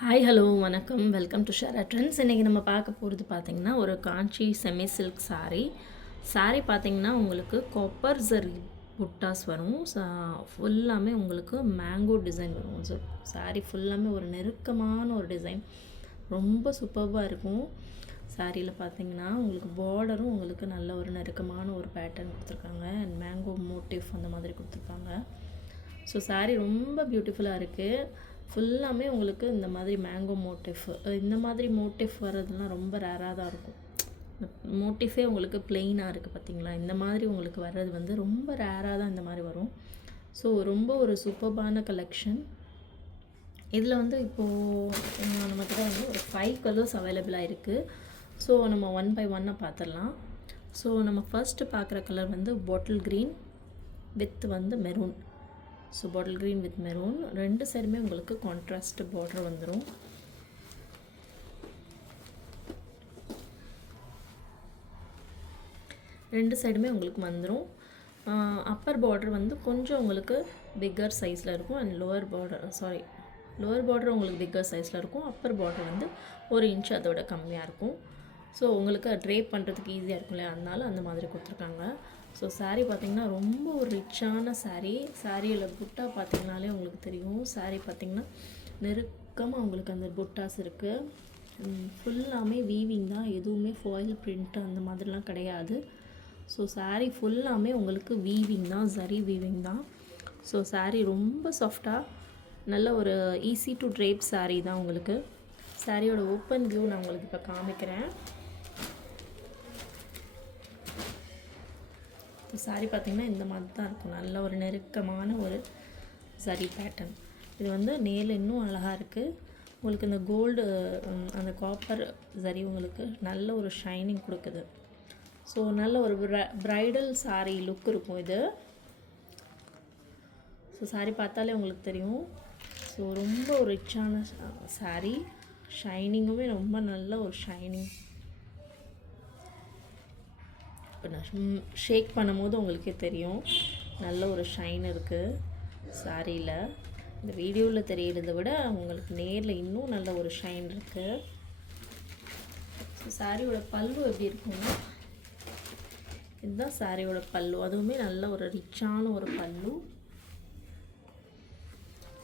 Hi hello வணக்கம் welcome to ஷேரா trends. இன்றைக்கி நம்ம பார்க்க போகிறது பார்த்திங்கன்னா ஒரு காஞ்சி செமி சில்க் saree பார்த்திங்கன்னா உங்களுக்கு காப்பர் ஜரி புட்டாஸ் வரும். ஃபுல்லாமே உங்களுக்கு மேங்கோ டிசைன் வரும். ஸோ saree ஃபுல்லாமே ஒரு நெருக்கமான ஒரு டிசைன், ரொம்ப சூப்பர்வாக இருக்கும். சாரியில் பார்த்திங்கன்னா உங்களுக்கு பார்டரும் உங்களுக்கு நல்ல ஒரு நெருக்கமான ஒரு பேட்டர்ன் கொடுத்துருக்காங்க. அண்ட் மேங்கோ மோட்டிவ் அந்த மாதிரி கொடுத்துருக்காங்க. ஸோ saree ரொம்ப பியூட்டிஃபுல்லாக இருக்குது. ஃபுல்லாமே உங்களுக்கு இந்த மாதிரி மேங்கோ மோட்டிஃப், இந்த மாதிரி மோட்டிஃப் வர்றதுலாம் ரொம்ப ரேராக தான் இருக்கும். மோட்டிஃபே உங்களுக்கு பிளெயினாக இருக்குது பார்த்தீங்களா, இந்த மாதிரி உங்களுக்கு வர்றது வந்து ரொம்ப ரேராக தான் இந்த மாதிரி வரும். ஸோ ரொம்ப ஒரு சூப்பர்பான கலெக்ஷன். இதில் வந்து இப்போது நம்மக்கிட்ட வந்து ஒரு 5 கலர்ஸ் அவைலபிளாக இருக்குது. ஸோ நம்ம ஒன் பை ஒன்னாக பார்த்துடலாம். ஸோ நம்ம ஃபர்ஸ்ட்டு பார்க்குற கலர் வந்து பாட்டில் க்ரீன் வித் வந்து maroon. So bottle green with maroon, ரெண்டு சைடுமே உங்களுக்கு கான்ட்ராஸ்ட் பார்டர் வந்துடும். ரெண்டு சைடுமே உங்களுக்கு வந்துடும். அப்பர் பார்டர் வந்து கொஞ்சம் உங்களுக்கு பிக்கர் சைஸில் இருக்கும். அண்ட் லோவர் பார்டர் உங்களுக்கு பிக்கர் சைஸில் இருக்கும். அப்பர் பார்டர் வந்து 1 இன்ச் அதோட கம்மியாக இருக்கும். ஸோ உங்களுக்கு ட்ரேப் பண்ணுறதுக்கு ஈஸியாக இருக்கும் இல்லையா, அதனால அந்த மாதிரி கொடுத்துருக்காங்க. ஸோ saree பார்த்திங்கன்னா ரொம்ப ஒரு ரிச்சான சாரியில் புட்டா பார்த்திங்கனாலே உங்களுக்கு தெரியும். saree பார்த்திங்கன்னா நெருக்கமாக உங்களுக்கு அந்த புட்டாஸ் இருக்குது. ஃபுல்லாமே வீவிங் தான், எதுவுமே ஃபாயில் பிரிண்ட் அந்த மாதிரிலாம் கிடையாது. ஸோ saree ஃபுல்லாமே உங்களுக்கு வீவிங் தான், ஜரி வீவிங் தான். ஸோ saree ரொம்ப சாஃப்டாக நல்ல ஒரு ஈஸி டு ட்ரேப் saree தான் உங்களுக்கு. சாரியோட ஓப்பன் வியூ நான் உங்களுக்கு இப்போ காமிக்கிறேன். சாரி பார்த்திங்கன்னா இந்த மாதிரி தான் இருக்கும். நல்ல ஒரு நெருக்கமான ஒரு சரி பேட்டர்ன். இது வந்து நேரில் இன்னும் அழகாக இருக்குது. உங்களுக்கு இந்த கோல்டு அந்த காப்பர் சரி உங்களுக்கு நல்ல ஒரு ஷைனிங் கொடுக்குது. ஸோ நல்ல ஒரு ப்ரைடல் saree லுக் இருக்கும் இது. ஸோ saree பார்த்தாலே உங்களுக்கு தெரியும். ஸோ ரொம்ப ஒரு ரிச்சான saree, ஷைனிங்குமே ரொம்ப நல்ல ஒரு ஷைனிங். இப்போ நான் ஷேக் பண்ணும்போது உங்களுக்கே தெரியும் நல்ல ஒரு ஷைன் இருக்குது சாரியில். இந்த வீடியோவில் தெரியறதை விட உங்களுக்கு நேரில் இன்னும் நல்ல ஒரு ஷைன் இருக்குது. ஸோ சாரியோட பல்லு எப்படி இருக்குன்னா, இதுதான் சாரியோட பல்லு. அதுவுமே நல்ல ஒரு ரிச்சான ஒரு பல்லு.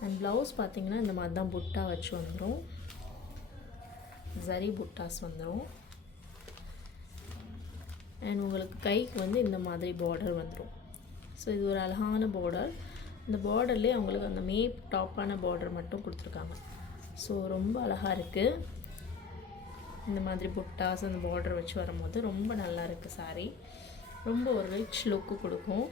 அண்ட் ப்ளவுஸ் பார்த்திங்கன்னா இந்த மாதிரி தான் புட்டா வச்சு வந்துடும், ஜரி புட்டாஸ் வந்துடும். அண்ட் உங்களுக்கு கைக்கு வந்து இந்த மாதிரி பார்டர் வந்துடும். ஸோ இது ஒரு அழகான பார்டர். இந்த பார்டர்லேயே அவங்களுக்கு அந்த டாப்பான பார்டர் மட்டும் கொடுத்துருக்காங்க. ஸோ ரொம்ப அழகாக இருக்குது. இந்த மாதிரி புட்டாஸ் அந்த பார்டர் வச்சு வரும்போது ரொம்ப நல்லா இருக்குது saree. ரொம்ப ஒரு ரிச் லுக்கு கொடுக்கும்.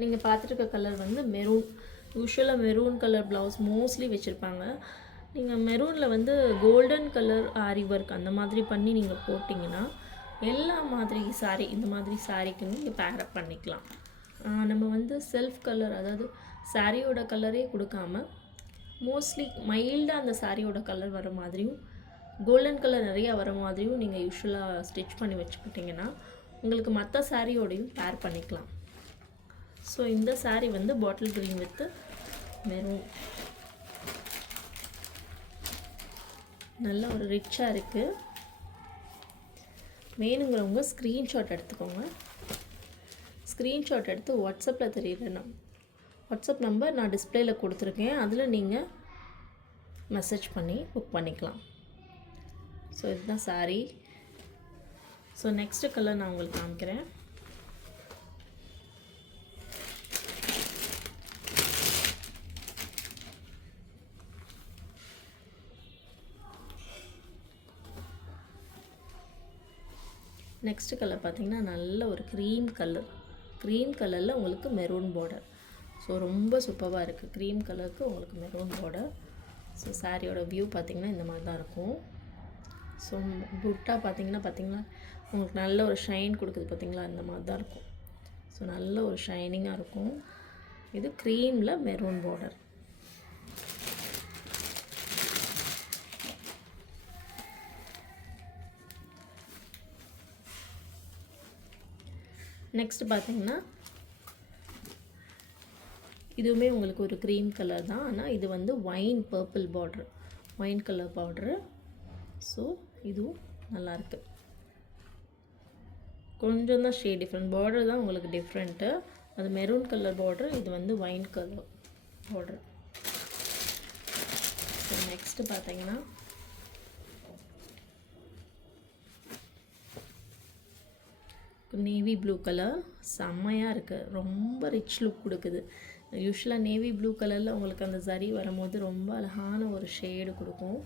நீங்கள் பார்த்துருக்க கலர் வந்து மெரூன். யூஸ்வலாக மெரூன் கலர் ப்ளவுஸ் மோஸ்ட்லி வச்சுருப்பாங்க. நீங்கள் மெரூனில் வந்து கோல்டன் கலர் ஆரி ஒர்க் அந்த மாதிரி பண்ணி நீங்கள் போட்டிங்கன்னா எல்லா மாதிரி saree, இந்த மாதிரி சாரீக்கு நீங்கள் பேரப் பண்ணிக்கலாம். நம்ம வந்து செல்ஃப் கலர், அதாவது சாரியோட கலரே கொடுக்காம மோஸ்ட்லி மைல்டாக அந்த சாரியோட கலர் வர மாதிரியும் கோல்டன் கலர் நிறையா வர மாதிரியும் நீங்கள் யூஸ்வலாக ஸ்டிச் பண்ணி வச்சுக்கிட்டிங்கன்னா உங்களுக்கு மற்ற சாரியோடையும் பேர் பண்ணிக்கலாம். ஸோ இந்த saree வந்து பாட்டில் க்ரீன் வித் மெரூன் நல்ல ஒரு ரிச்சாக இருக்குது. வேணுங்கிறவங்க ஸ்க்ரீன்ஷாட் எடுத்துக்கோங்க. ஸ்க்ரீன்ஷாட் எடுத்து வாட்ஸ்அப்பில் தெரியுற வாட்ஸ்அப் நம்பர் நான் டிஸ்பிளேயில் கொடுத்துருக்கேன், அதில் நீங்கள் மெசேஜ் பண்ணி புக் பண்ணிக்கலாம். ஸோ இதுதான் saree. ஸோ நெக்ஸ்ட்டு கலர் நான் உங்களுக்கு காமிக்கிறேன். நெக்ஸ்ட் கலர் பார்த்திங்கன்னா நல்ல ஒரு க்ரீம் கலரில் உங்களுக்கு மெரூன் பார்டர். ஸோ ரொம்ப சூப்பராக இருக்குது. க்ரீம் கலருக்கு உங்களுக்கு மெரூன் பார்டர். ஸோ சாரியோட வியூ பார்த்திங்கன்னா இந்த மாதிரி தான் இருக்கும். ஸோ புட்டா பார்த்திங்கன்னா உங்களுக்கு நல்ல ஒரு ஷைன் கொடுக்குது பார்த்திங்களா, இந்த மாதிரி தான் இருக்கும். ஸோ நல்ல ஒரு ஷைனிங்காக இருக்கும். இது க்ரீமில் மெரூன் பார்டர். நெக்ஸ்ட் பார்த்திங்கன்னா இதுவுமே உங்களுக்கு ஒரு க்ரீம் கலர் தான், ஆனால் இது வந்து ஒயின் பர்பிள் பார்ட்ரு, ஒயின் கலர் பார்ட்ரு. ஸோ இதுவும் நல்லாயிருக்கு. கொஞ்சம் தான் ஷேட் டிஃப்ரெண்ட், பார்டர் தான் உங்களுக்கு டிஃப்ரெண்ட்டு. அது மெரூன் கலர் பார்டர், இது வந்து wine colour border. So next பார்த்தீங்கன்னா நேவி ப்ளூ கலர் செம்மையாக இருக்குது, ரொம்ப ரிச் லுக் கொடுக்குது. யூஸ்வலாக நேவி ப்ளூ கலரில் உங்களுக்கு அந்த சரி வரும்போது ரொம்ப அழகான ஒரு ஷேடு கொடுக்கும்.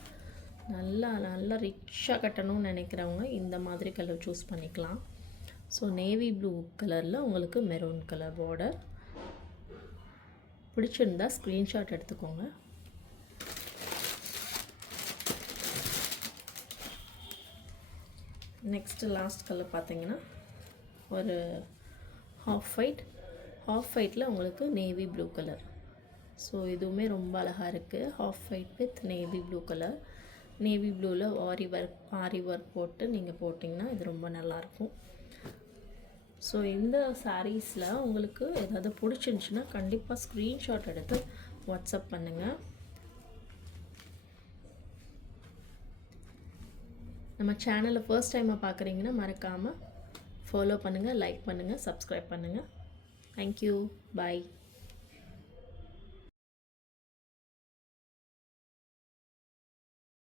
நல்லா ரிச்சாக கட்டணும்னு நினைக்கிறவங்க இந்த மாதிரி கலர் சூஸ் பண்ணிக்கலாம். ஸோ நேவி ப்ளூ கலரில் உங்களுக்கு மெரூன் கலர் பார்டர். பிடிச்சிருந்தா ஸ்க்ரீன்ஷாட் எடுத்துக்கோங்க. நெக்ஸ்ட்டு லாஸ்ட் கலர் பார்த்தீங்கன்னா ஒரு ஹாஃப் ஒயிட்டில் உங்களுக்கு நேவி ப்ளூ கலர். ஸோ இதுவுமே ரொம்ப அழகாக இருக்குது. Half white with navy blue colour. Navy ப்ளூவில் ஆரி ஒர்க் போட்டு நீங்கள் போட்டிங்கன்னா இது ரொம்ப நல்லாயிருக்கும். ஸோ இந்த சாரீஸில் உங்களுக்கு ஏதாவது பிடிச்சிருந்துச்சின்னா கண்டிப்பாக ஸ்க்ரீன்ஷாட் எடுத்து வாட்ஸ்அப் பண்ணுங்கள். நம்ம சேனலை ஃபர்ஸ்ட் டைமாக பார்க்குறீங்கன்னா மறக்காமல் ஃபாலோ பண்ணுங்கள், லைக் பண்ணுங்கள், சப்ஸ்கிரைப் பண்ணுங்கள். தேங்க்யூ, பாய்.